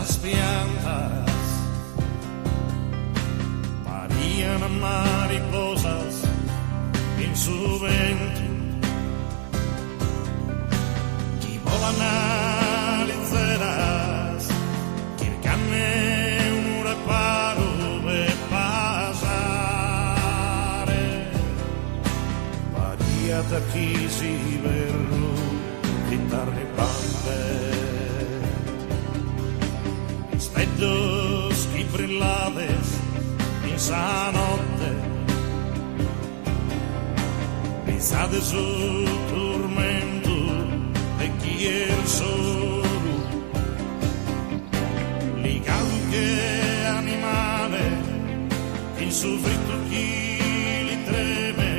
las plantas parían mariposas en su ventre y volan aliceras cercane un reparo de pasare pariata chi si verrù chitarre bande specchios che brillaves in sa notte pensate sul tormento de chi er solo ligado che animale in su fritto chi li treme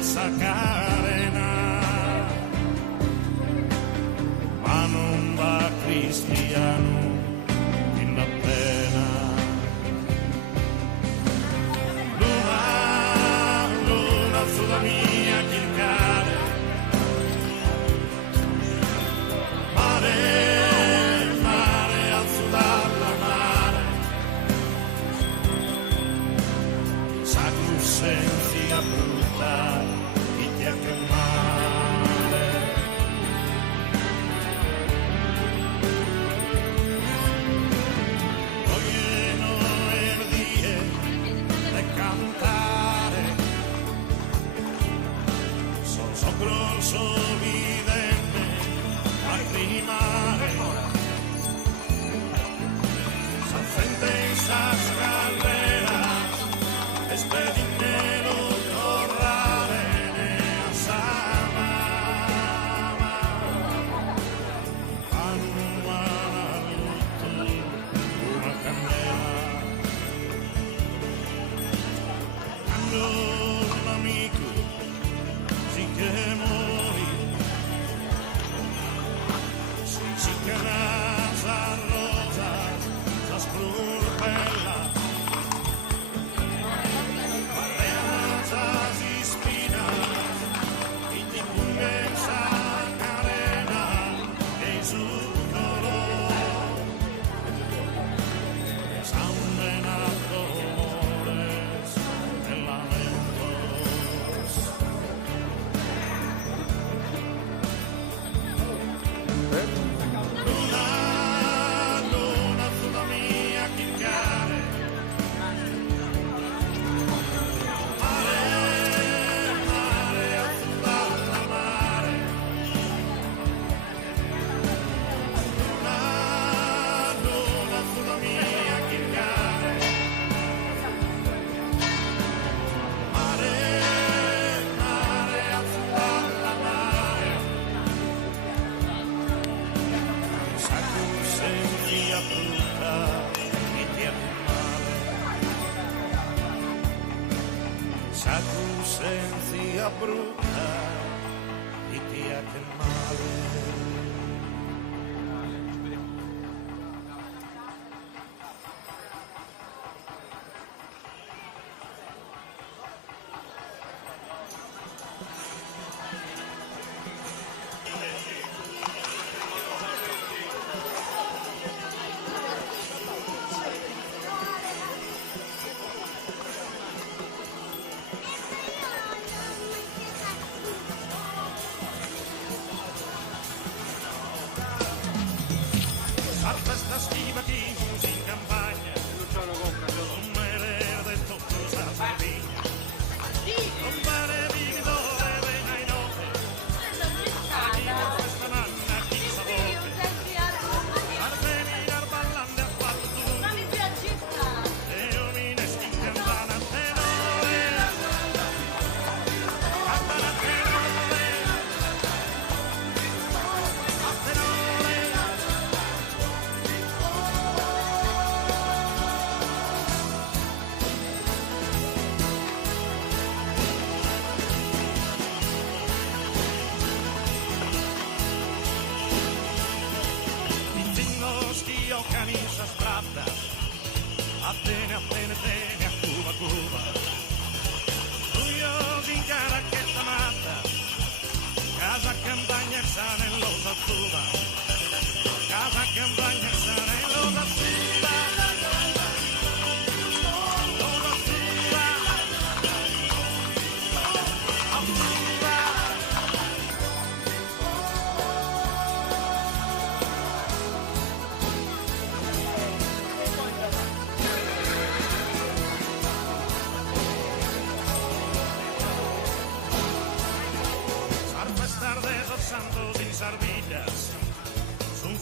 sa carena ma non va cristiano in la pena luna sulla mia chircare mare al sudalla mare sacro sensi a brutta chi ti ha che male vogliono erdire e cantare so grosso vidente lacrimare sa frente sa scalera espedinelo corrare ne a sama all'umana lutto una candela quando un amico si che mori si che nasa rosa sa sprurbella barreanza si spina e ti condensa carena e su colore sound amores e lamentos luna sulla mia chircare mare al sudalla mare luna sulla mia chircare mare al sudalla mare sacro senti a brutta e ti ha che male sacro senti a brutta e ti ha che male a festa stiva chi usi in campagna non me l'era detto cosa Sardegna non pare vividore vena in notte questa nanna chi sa voce Ardeni ballando a quattro tu e io mi nesti in campana a tenore campana a tenore a tenore io camisa strada appena a Cuba tu io in cara che matta casa campagna sana en los Cuba casa campagna sana en los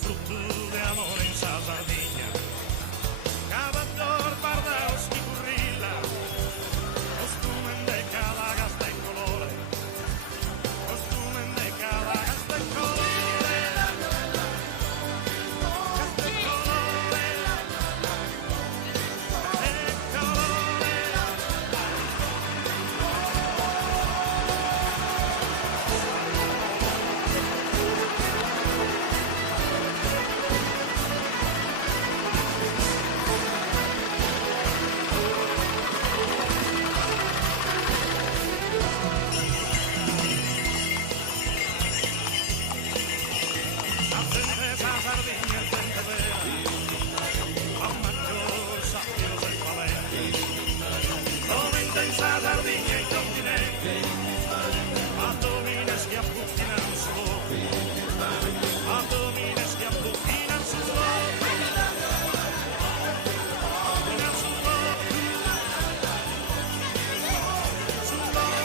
frutto de amore in sa Sardegna. Cavador pardaus mi currilla, costume de calagas de colore, costume de calagas de colore, de colore, de colore. Esa Sardegna è gente vera, a maggior sappio se spaventa, come intensa Sardegna i continenti, a domine schiaffuttinano su loro, a domine schiaffuttinano su loro, su loro, su loro.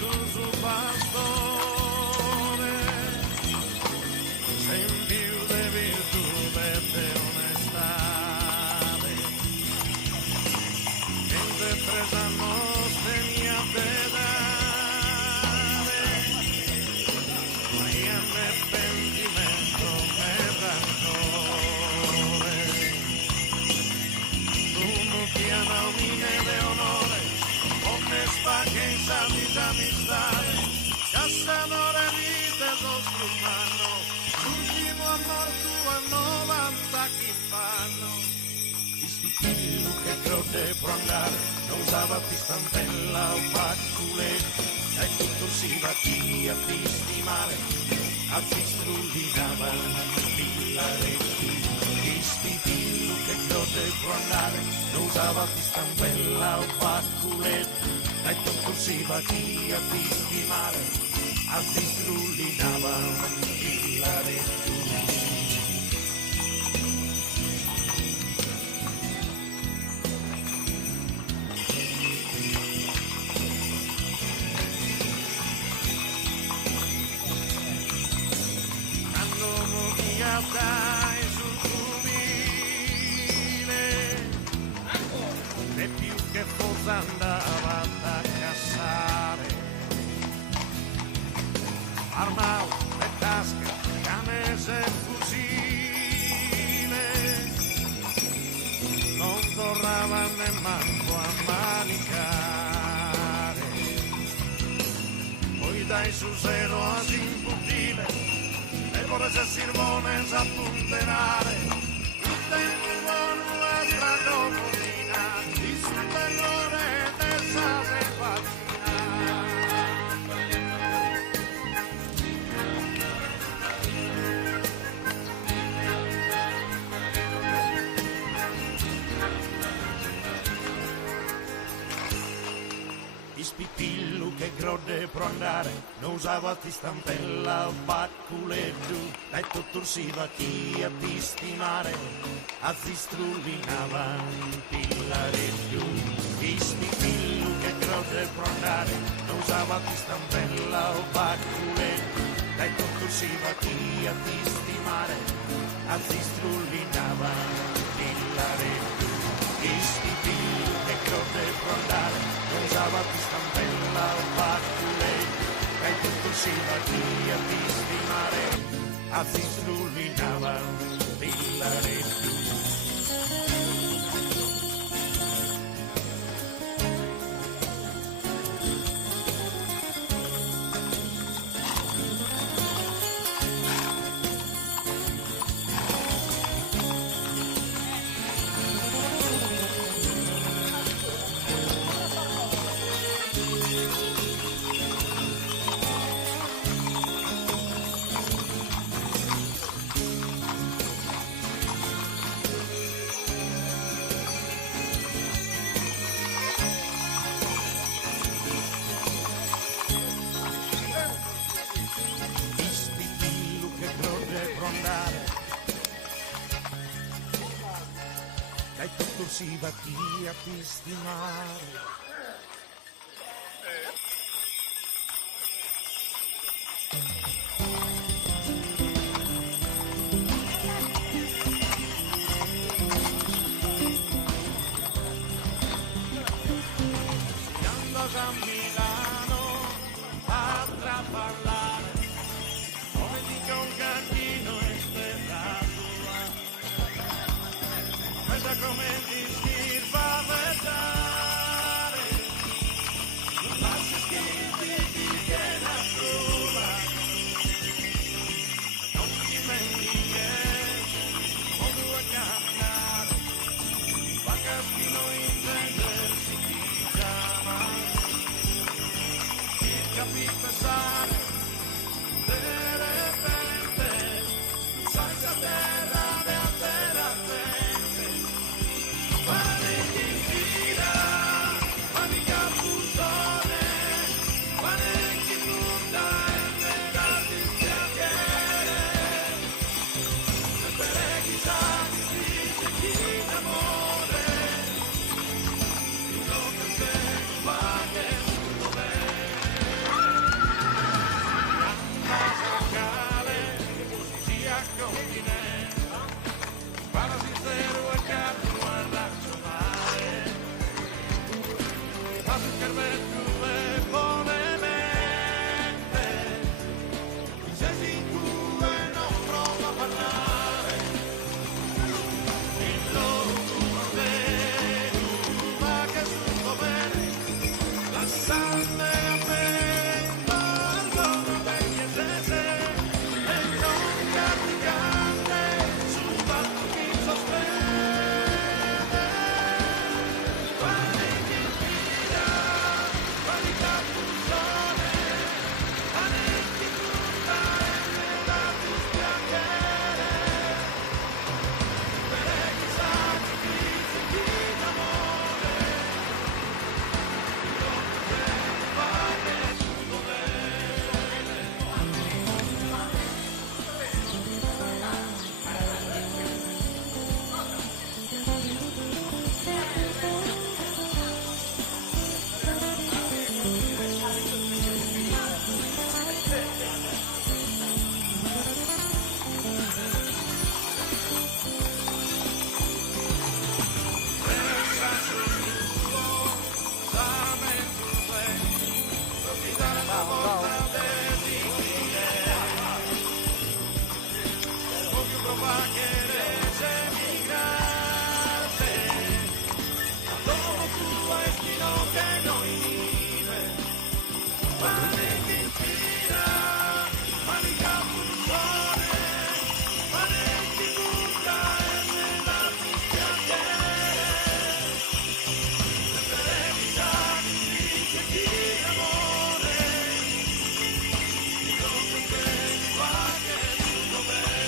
tu su pastore, sei in più di virtù e di onestà, niente presa non stenia te dare, ma io ne pentimento me rancore, tu non chiamami de onore, come spacca in sanità amistade, cassanore vita nostro umano, l'ultimo amor tuo a 90 chi fanno. Ispitilu che croce può andare, non usava più stampella o facculetto, e tutto si va chi a ti stimare, a ti strullinava villaretti. Ispitilu che croce può andare, non usava più stampella o facculetto, e tutto si va chi a ti stimare, a ti strullinava villaretti. Dai sul cubile e più che fosse andava a cassare, armao e tasca, canese e fucile, non tornava nemmeno a manicare, poi dai su zero a imputile, ora se sirvones a punterare, il tempo buono a stradomina, il superiore del sase Ispipillu che grode può andare, non usava ti stampella o bacculetto, e tutto si va chi a ti stimare, a ti strullinava pillaretto. Ispipillu che grode può andare, non usava ti stampella o bacculetto, e tutto si va chi a ti stimare, a ti strullinava pillaretto. Ispipillu che grode può andare, non usava più stampella o facculetto, e tutto si va chi a ti stimare, a ti strullinava pillaretto. E tutto si va chi a ti stimare. Andas a Milano a trapallare, come dica un gattino esperato, pensa come ti schiffa vedere, para sincero e caro guarda mare ma se scherzetto e buonamente se sicuro e non prova a parlare il loro vero ma che sto bene la sanne a me guardo vecchie sese e non caricante sul fatto che sospende quale che tira quali cappuzzone anetti tutta e me da tu spiacere per chissà che dice chi d'amore non se fa che tutto bene.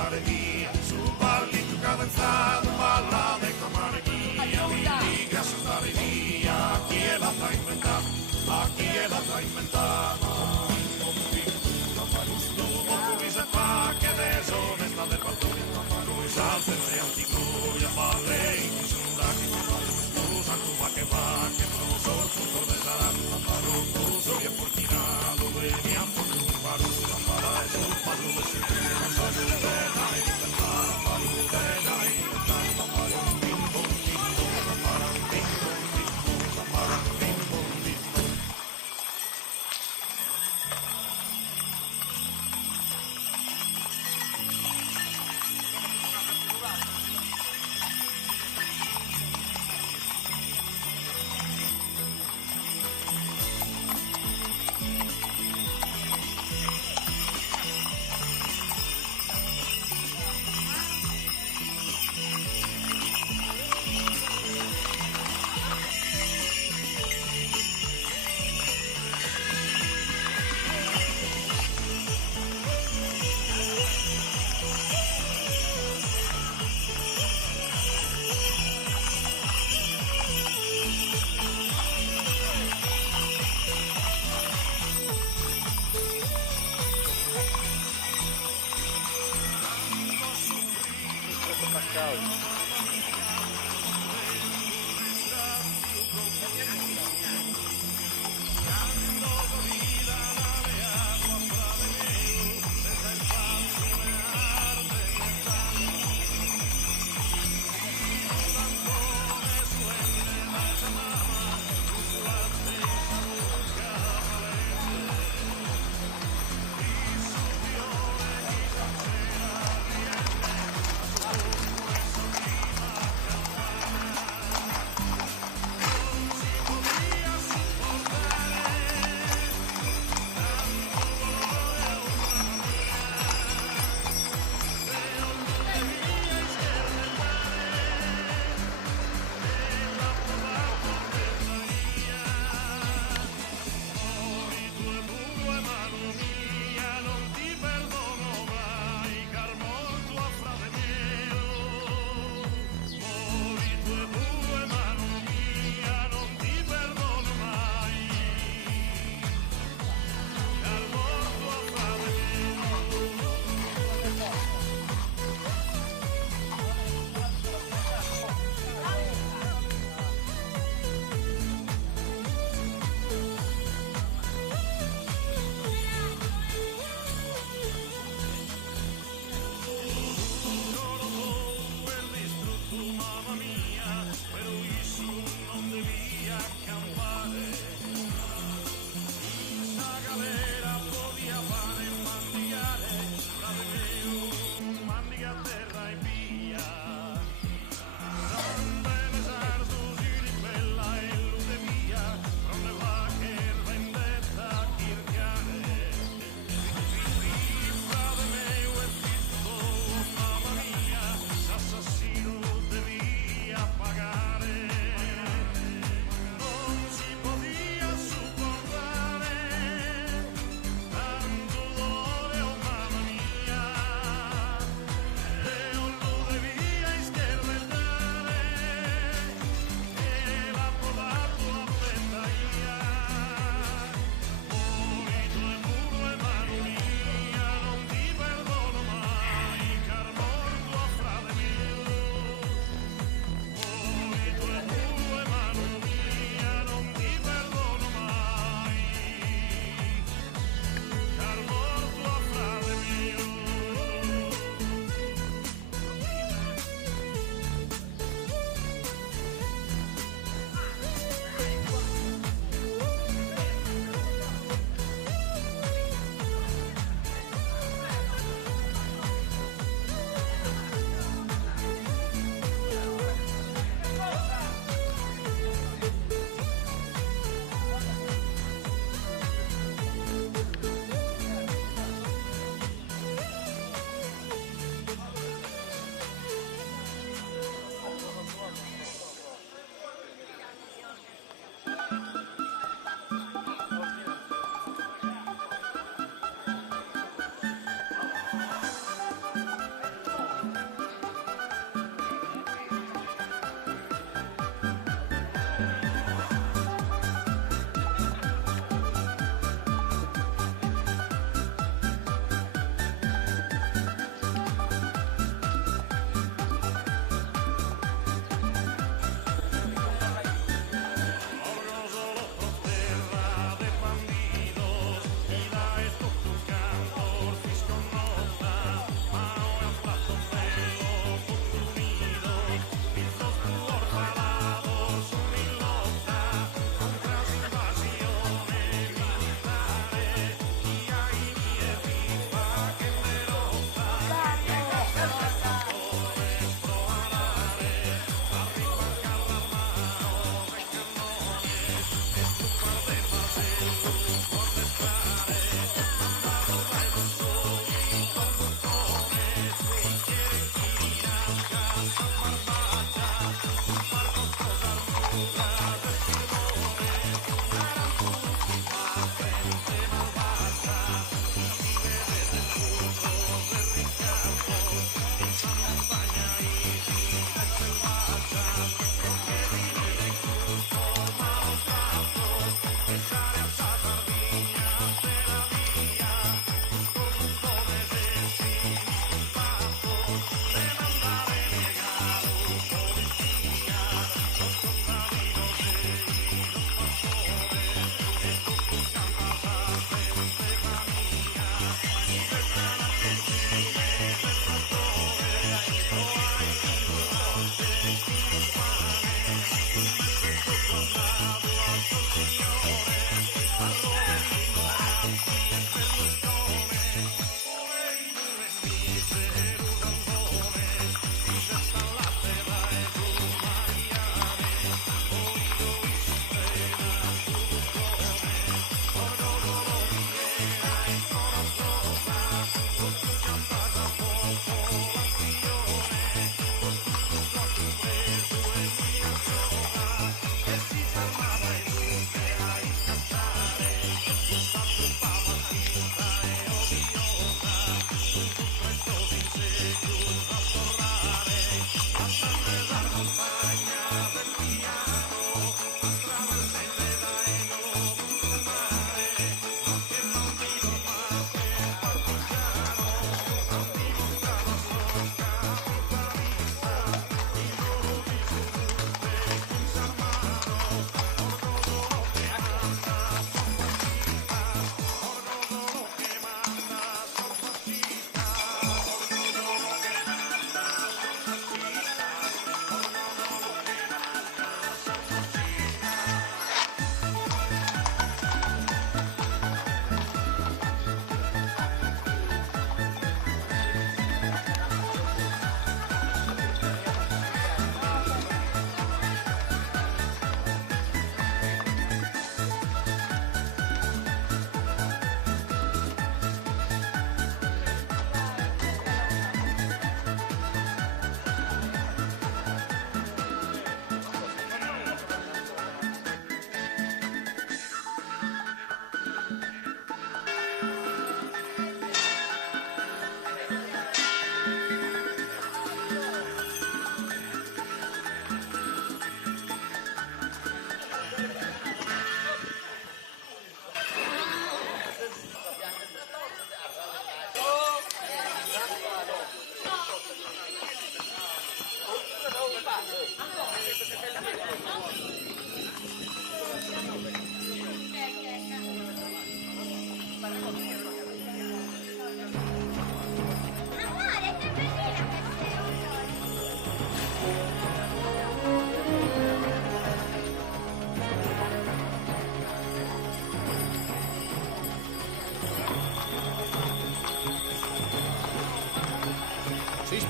stare via, su balli tu cadenzato, balla de comare mia, mi grasso stare via, chi è la t'ha inventato, a chi è la t'ha inventato, stuvo come se fa che adesso ne sta del balcone, lui salsa e anticoria, balle in sundaki, scusa tu va che non so tutto de sarà, tu soy afortunato, veniamo tu paruto,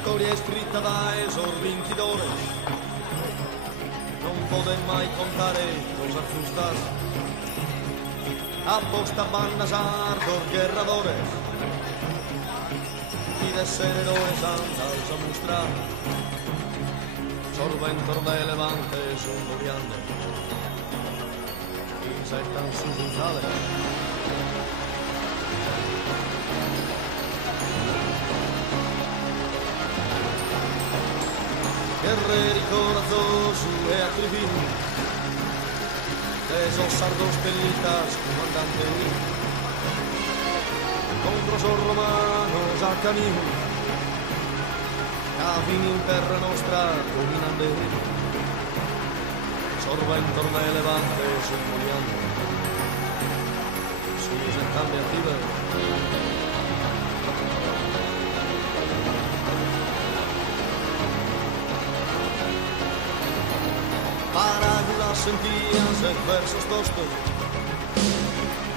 Storia scritta da esorvintidores, non podem mai contare cosa justas. Aposta bandas ardor guerradores, y de ser héroes andas a mostrar. Sorventor de levantes un gobierno, insectan sus usadas. Guerreri corazosos e atrevidos, esos sardos pelitas comandante, contra os romanos a camino, cavin in terra nostra dominante, sorventor de levante sommoliando, si se cambia attiva. Parábolas sentías en versos tostos,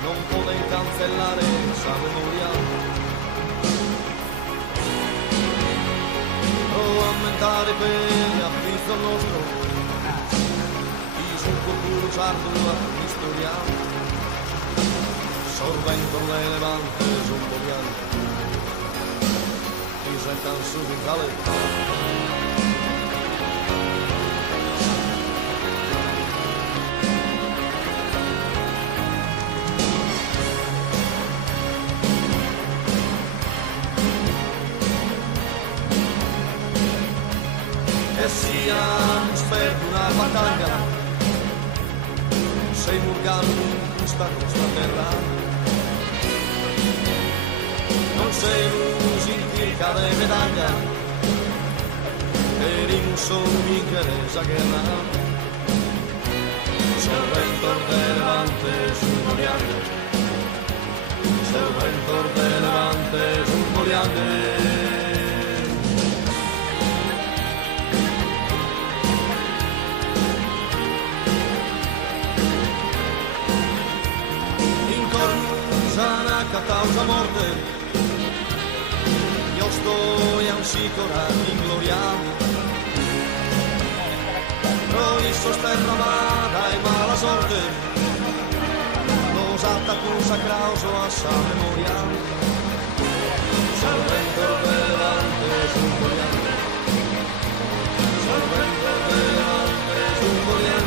non poden cancelar esa memoria. O aumentare per affitto nostro, y sul corpus ardua historia, sorventor de levantes un boreano, y se canso sin sale. Siamo per una battaglia, sei murgano in questa nostra terra, non sei musica di medaglia, eri solo vincere esa guerra, sorventor de levantes un moriante, sorventor de levantes un moriante. A causa morte, Io estoy ancora in gloria, però io sto sterramata e mala sorte, los attacus sacraos a sa memoria, solvento delante sul bollante, solvento delante sul bollante.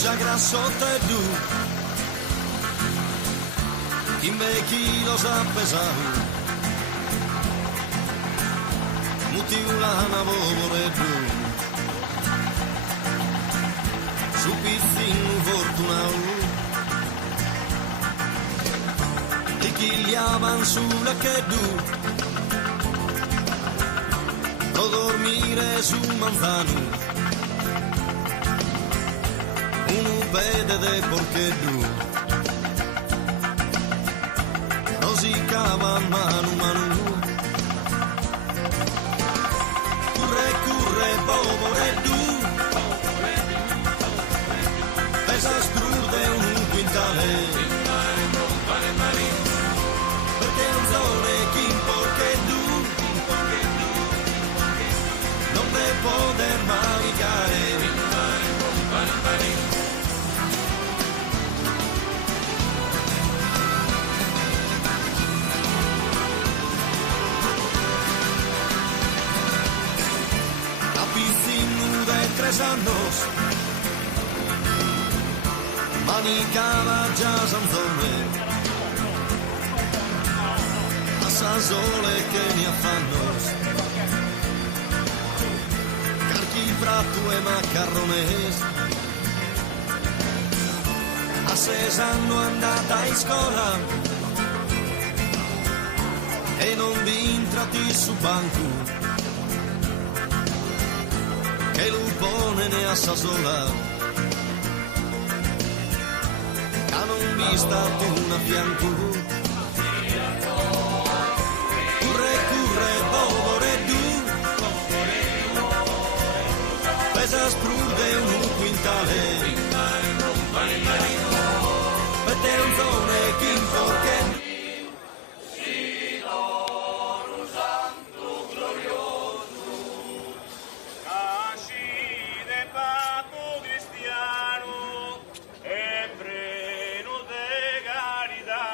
Già grassotto e tu, in vecchi lo sa pesare, muti una vovore tu, su pizzino fortunao, e chi gli avan sulla che tu, lo dormire su manzano, vede de porque tu rosicava manu manu curre povore tu pesa scrurde un quintale perché non zone chi porque tu non ne poter mancare. Años manicava già sanzone a sasole che mi affanno carchi prato e macarrones a 6 anni andata in scuola e non vi intrati su banco che lupone ne ha sola che non vi stato una fianco curre povore tu pesa sprude un quintale per te un zone chi porche Cristiano e freno de carità.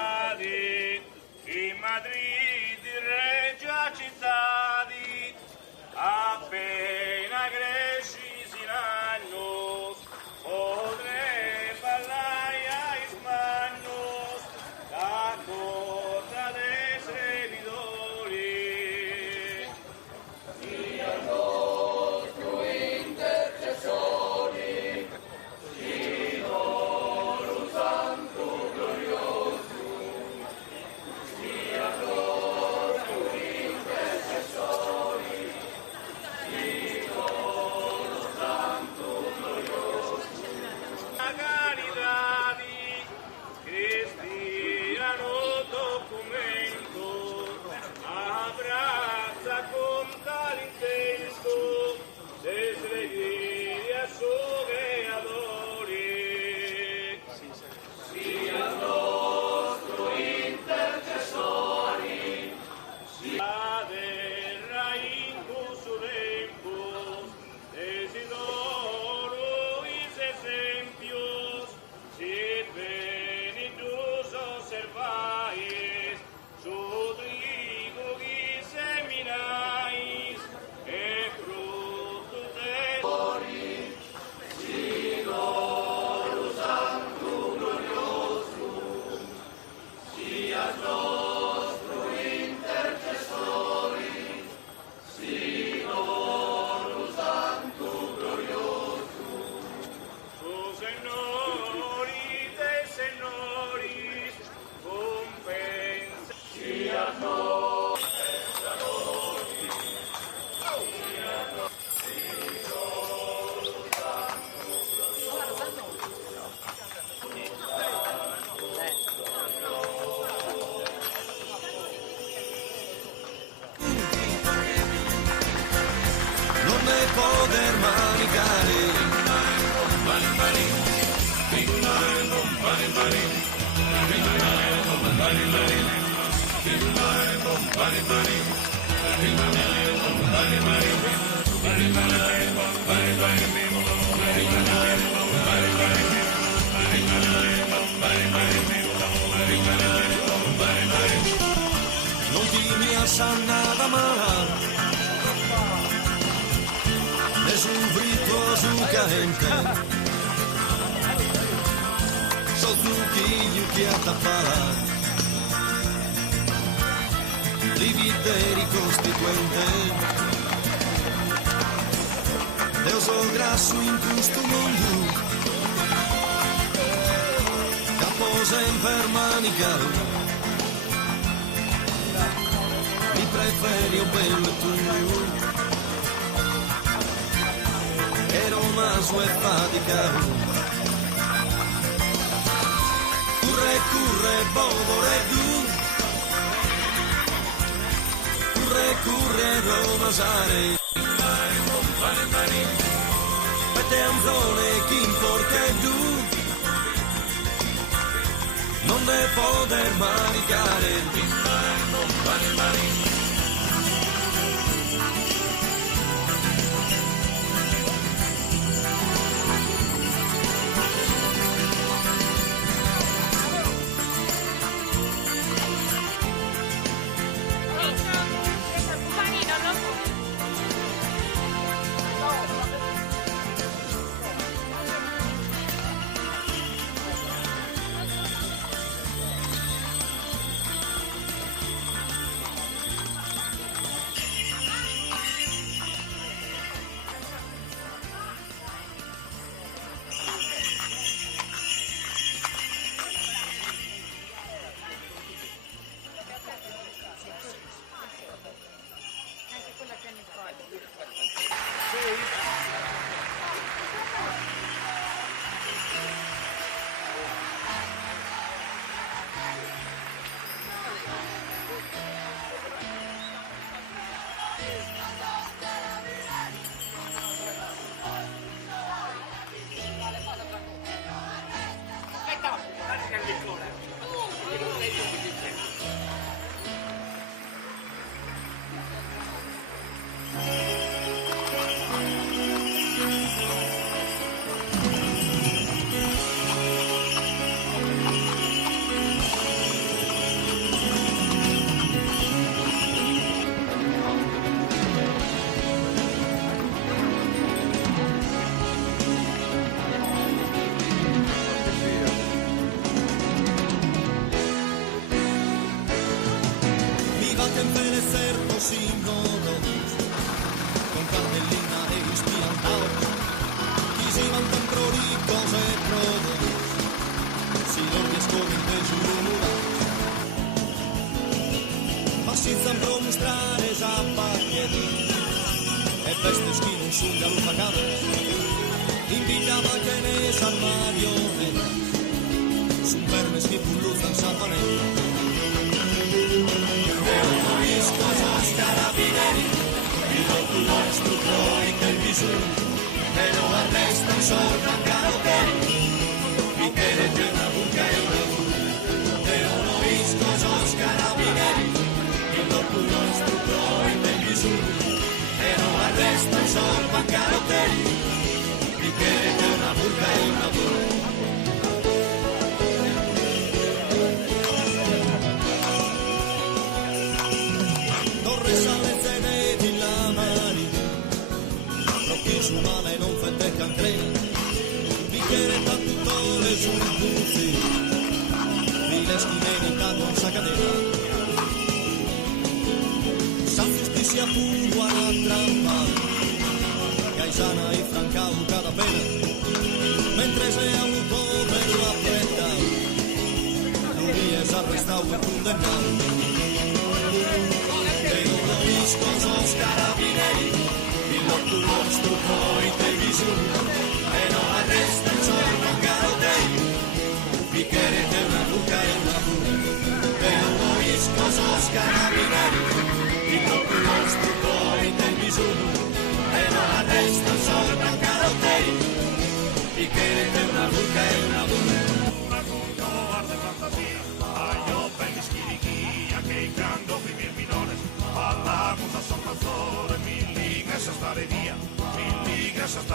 Non ti mi sa nada mal, es un frito su gente, so zucchillo che a tappare, livideri costituente, io so grasso in questo mondo, capo sempre manicato. Mi preferi un bello tu ero más e faticaro curre bovore tu curre romasare pete anzone chi importa tu non ne poter manicare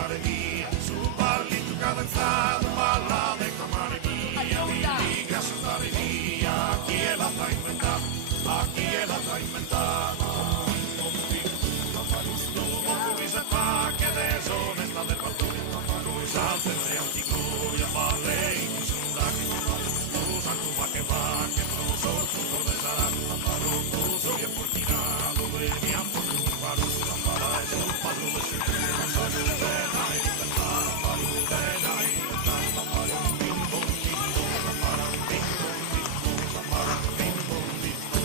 alegría, su palito cadenzado, bala de camarguía, mil gracias de alegría, aquí él está inventado, aquí él está inventado. Que deshonesta de patrulla, Luis Alce de Anticuria, vale y Misuraki, usan tu vaque, cruzo, fruto de Sarán, cruzo bien fortinado, venían por tu paro, para eso, paro de sentir, paro de la libertad, paro de la libertad, paro bim bom bim bom, para bim bom bim bom, para bim bom bim bom.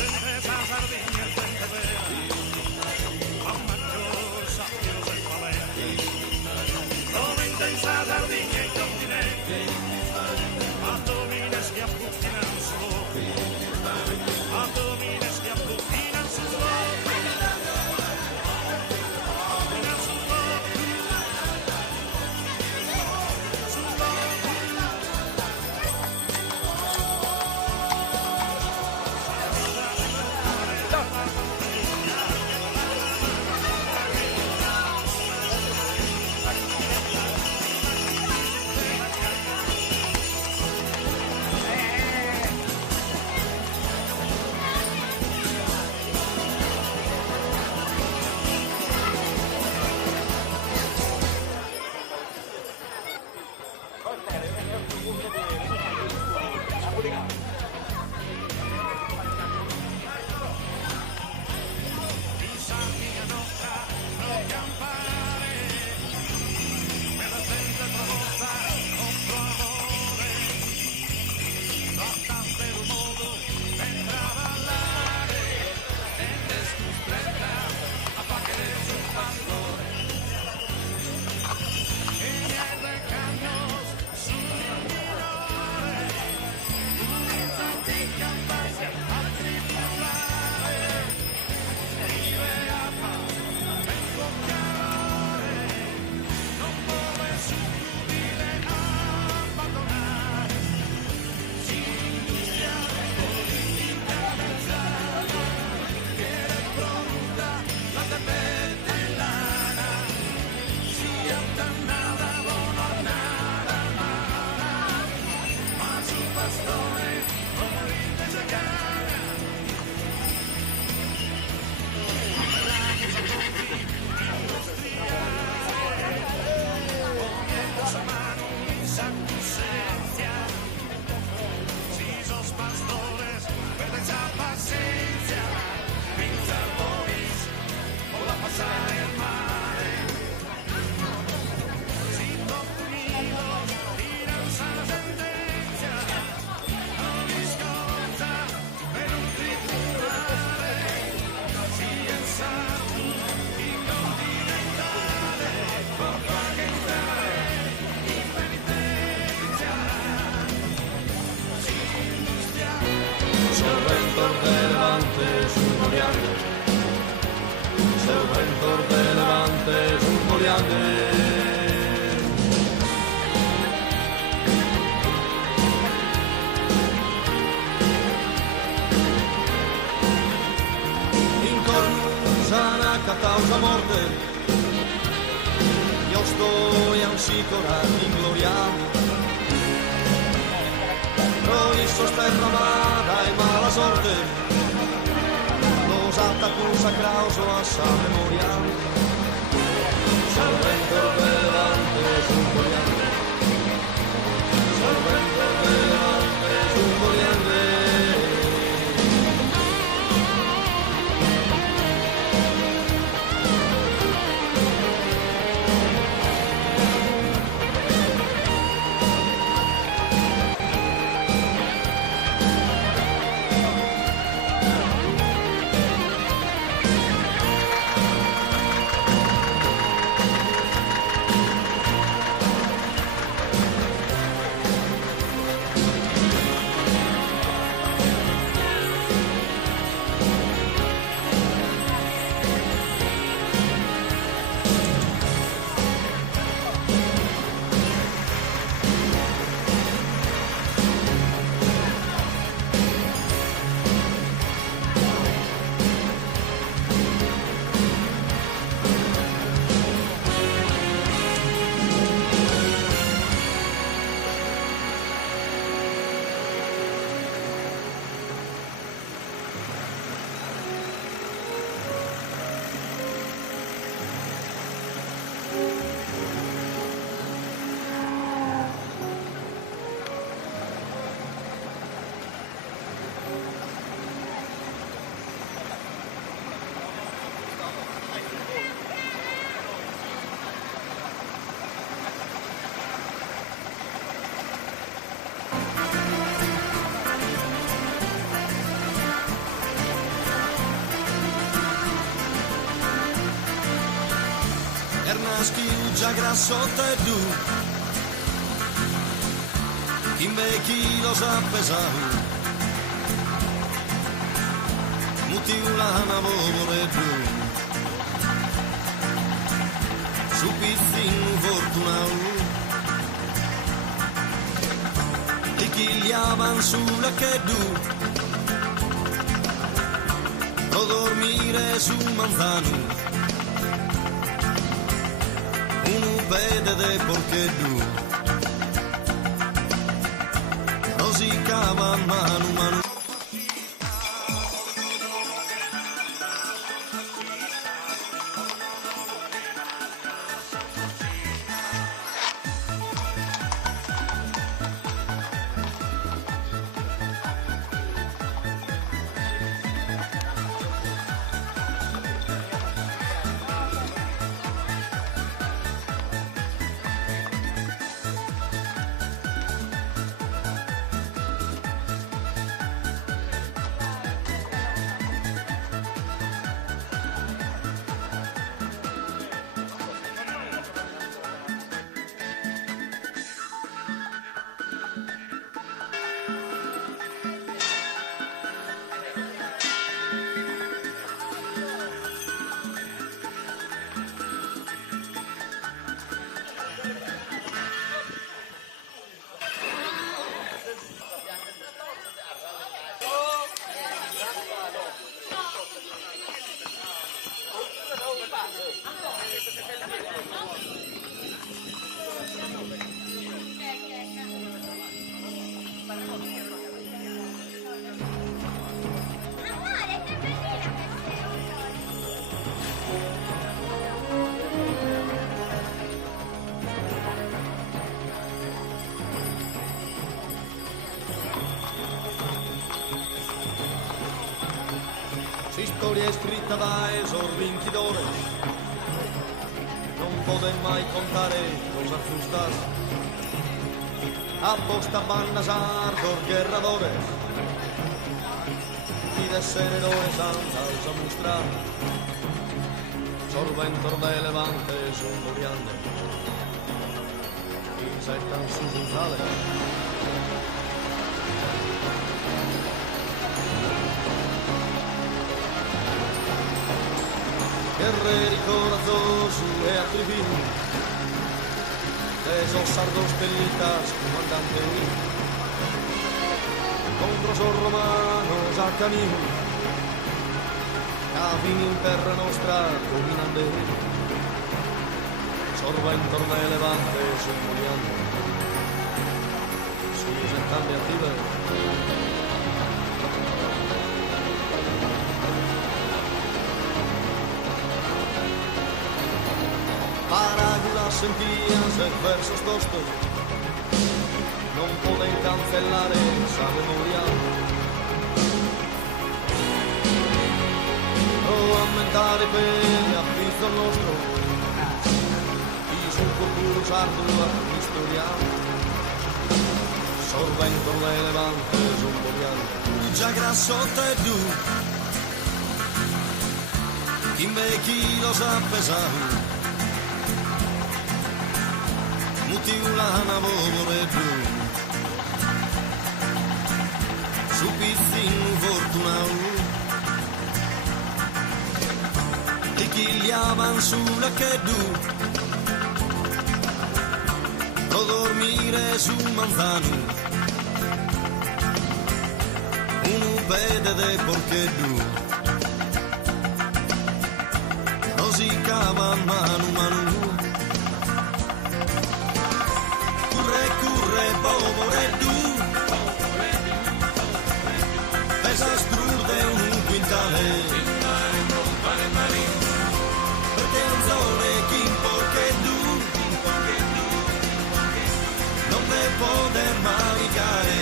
esa sardina en Fuentevedra, a mayor sabios del Palermo. Come intensa sardina in continente, a domines che apputtinano solo, a domines che apputtinano solo. Causa morte, io sto ancora in gloria, poi sosterra amata e mala sorte, los attacus a causa a sa memoria, solvento velante sul coriande, solvento velante sul coriande. schiuggia grassotto e giù, in vecchi lo sa pesare, muti una vovore giù, su pizzino fortunao, li chigliavan sulla che giù, o dormire su manzano, un vede de porcheddù, rosicava mano mano. Storia è scritta da esorvintidores, non poden mai contare cosa fustas, apposta bandas ardor guerradores, y desheredores andas a mostrar, sorventor de levantes un muriande, insectan sus unzales. Guerreri corazosos e atrevidos, esos sardos pelitas comandante, contra os romanos a camino, cavin in terra nostra dominante, sorventor de levante sommoliando, sus entrambi attive. Parábolas sentías en versos tostos, non poden cancelar esa memoria, o aumentare per a Cristo nostro, y su futuro ardua historia, sorvento de levantes un boreante, già grassotto e giù, in vecchi lo sa pesare, una vovore giù, su pizzino fortunao, li chigliavan sulla che giù, o dormire su manzano, un vede de porcheddù, rosicava mano mano. Povore tu, pesa strude un quintale, perché un sole chi porche tu, non ne poter maricare.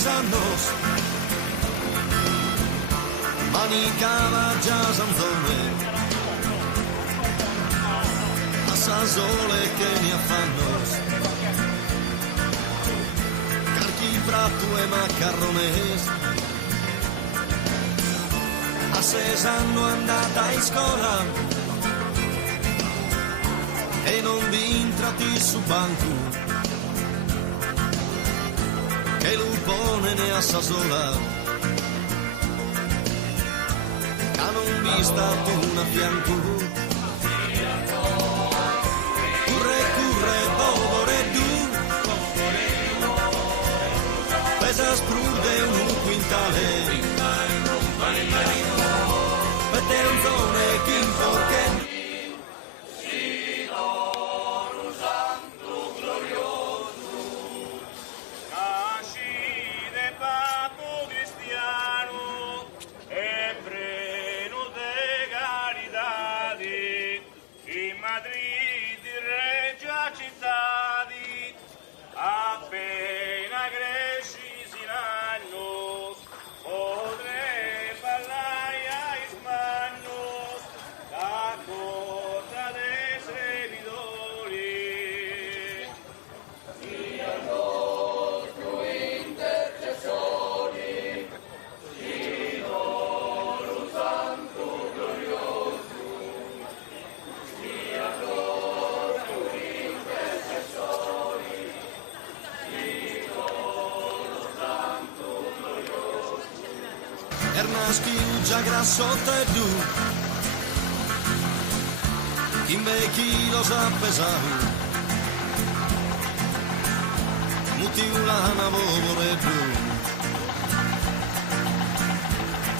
Años, manicaba ya Sanzone, a sa sole che ne affanno carchi, fratto e macarrones. A 6 anni andata in scuola e non vi entrati su banco, che l'upone ne ha sa sola, che non vi stato una fianco. Curre, povore du, pesa sprude un quintale, mette un zone che imporche. Già grassotto e du, in vecchi lo sa pesare, muti una vovore du,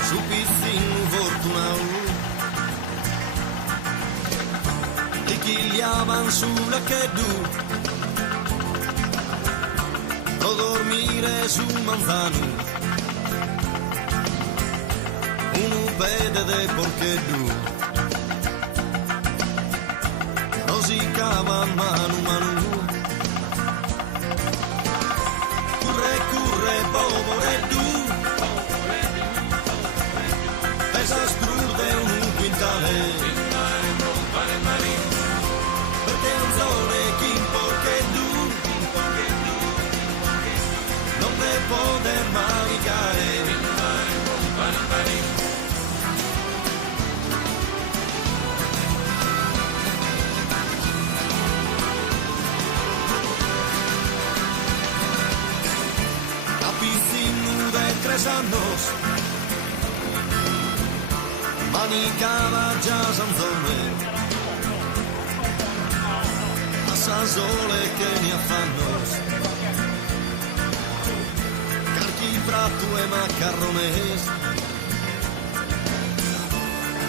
su pizzino fortunao, di chi gli avan sulla che du, lo dormire su manzano. Un vede de porcheddù, rosicava manu, curre, povoreddu, pesa sprude un quintale, perché un zone chi porcheddù, non ne poter manicare. De 3 años manicava già Sanzone a sa sole che ne affanno carchi, fratto e macarrones.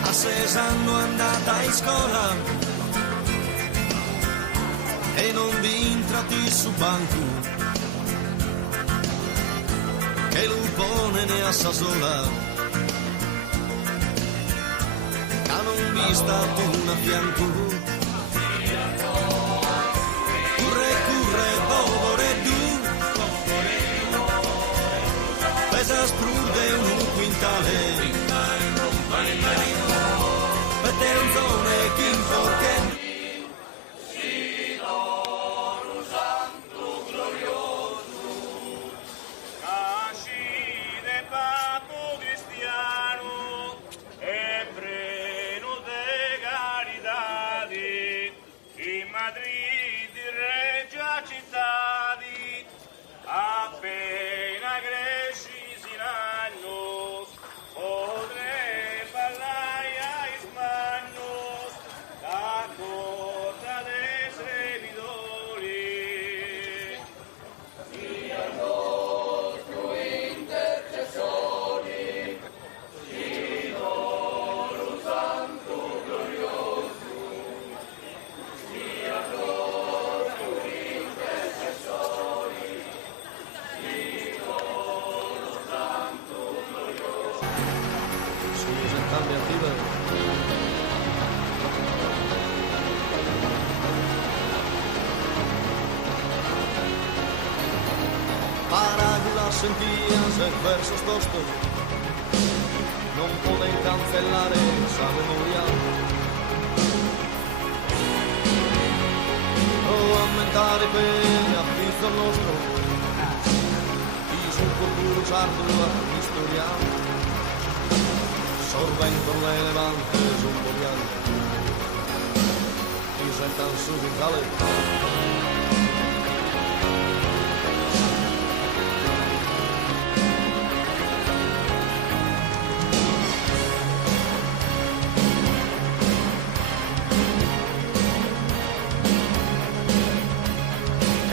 A 6 anni andata in scuola e non vi entrati su banco, che l'upone ne ha sa sola, che non vi stato una fianco. Curre, povore du, pesa sprude un quintale, mette un zone che imporche. Sentías el verso tosto, non poden cancellare esa memoria. cantare per affitto nostro, sul corpo sardo a historiale, sorvento le levante sul boviano, ti sentan su in tale.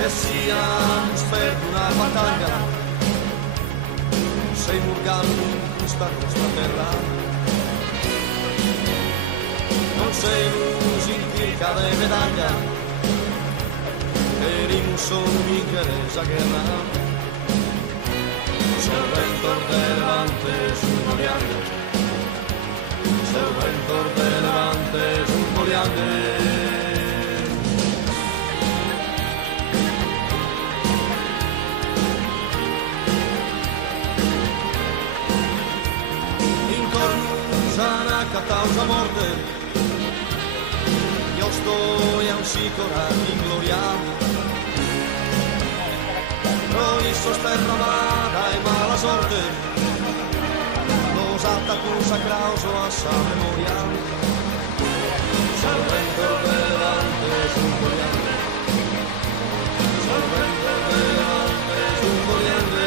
E siamo sperti una battaglia, sei murgano in questa terra, non sei musica di medaglia, e rimusso vincere esa guerra, sorvento de levante sul Moriande, sorvento de levante sul Moriande. A causa morte, io sto ancora in gloria, noi sosterra amada e mala sorte, los attacus a crauso a sa memoria, sorvento delante sul Moriande, sorvento delante sul Moriande.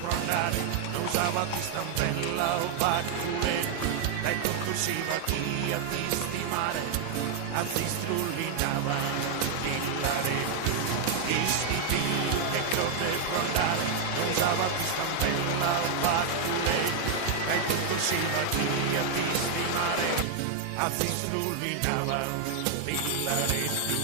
per andare, non usava di stampella o bacculetto, dai concorsiva chi a ti stimare, a ti strullinava il laretto. Isti più che crotte per andare, non usava di stampella o bacculetto, dai concorsiva chi a ti stimare, a ti strullinava il laretto.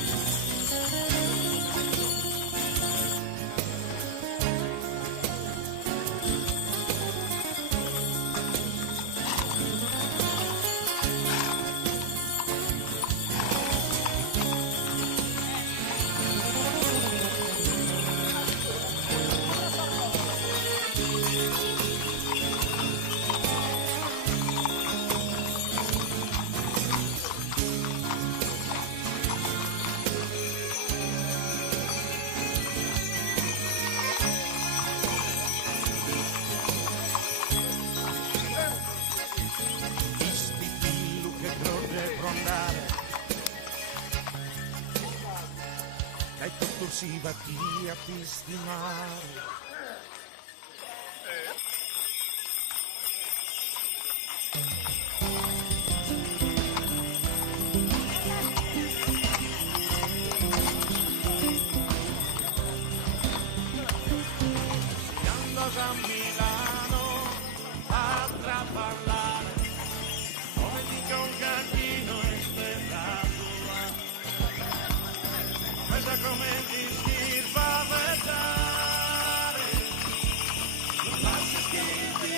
Si va via a stimare. Quando a Milano a trapallare, come dica un cacchino esperato, pensa come ti schiffa vedere, non lasci schiffi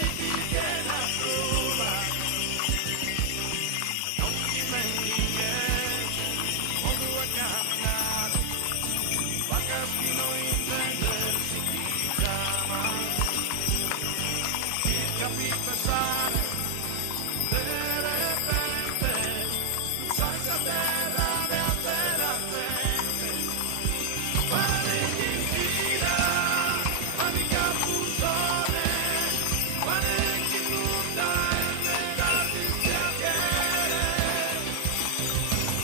che la prova, non dimentichi o due camminare, va caschino intendersi chi chiama, chi capì pensare, de repente, tu sai che terra de a terra te. Pane che gira, pane che abusone, pane che butta e mettati spiacere.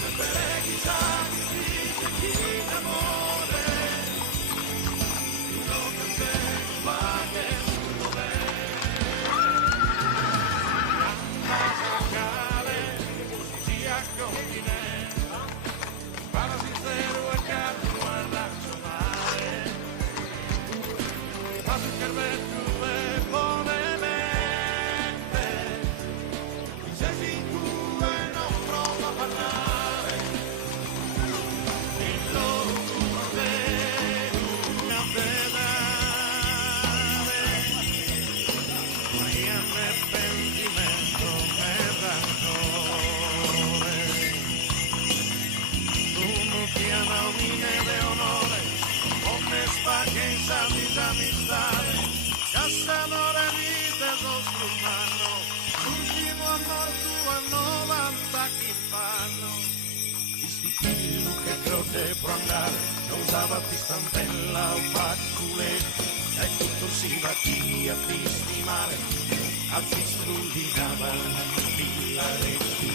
E per chissà chi dice chi d'amore, non che te va che tu Casale, sia continente, para sincero e caro nazionale, ma sul cervello e buonamente, se si incura e non prova a parlare, il loro una pedale, ma io me pentimento me rancore, uno che ha nomine de onore, onesta che sa amistade, cazadore vite sostrumano, l'ultimo amor tuo a 90 chi fanno. Isti pillu che croce può andare, non usava di stampella o bacculetto, e tutto si va chi a ti stimare, a ti strullinava il laretto.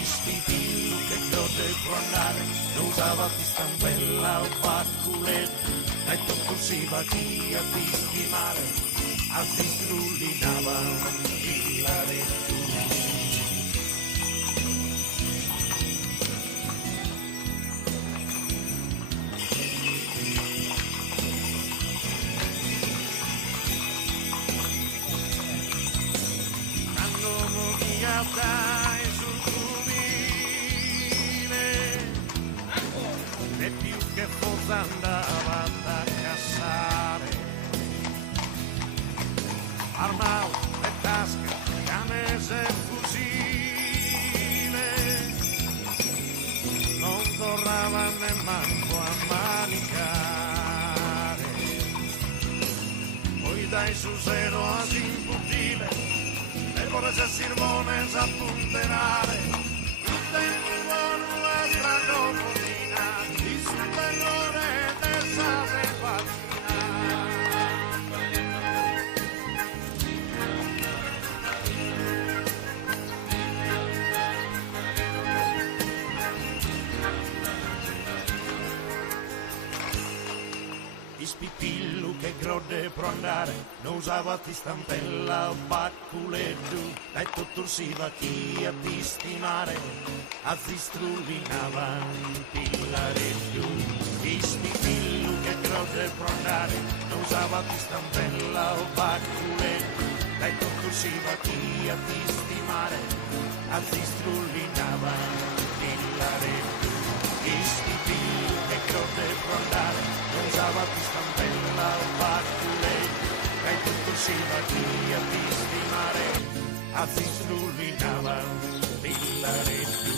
Isti pillu che croce può andare, non usava di stampella o bacculetto, e tutto si va chi a ti stimare, a ti strullinava il laretto. Quando mi dai sul cubile, e più che forse andava a cassare, armao e tasca, canese e fucile, non tornava nemmeno a manicare, poi dai su zero a imputile, e vorrei sirvones a punterare, il tempo buono la stracomodina, il superlore del sase Ispipillu che grodde pro andare, non usava ti stampella o bacculeddu, dai tutto si va chi a ti stimare, a zistrullinava il pillareddu. Ispipillu che grodde pro andare, non usava ti stampella o bacculeddu, dai tutto si va chi a ti stimare, a zistrullinava il pillareddu. Ispipillu che grodde pro andare, non usava più stampella o bacculetto, e tutto si va via di stimare, a zistrullinava pillaretto.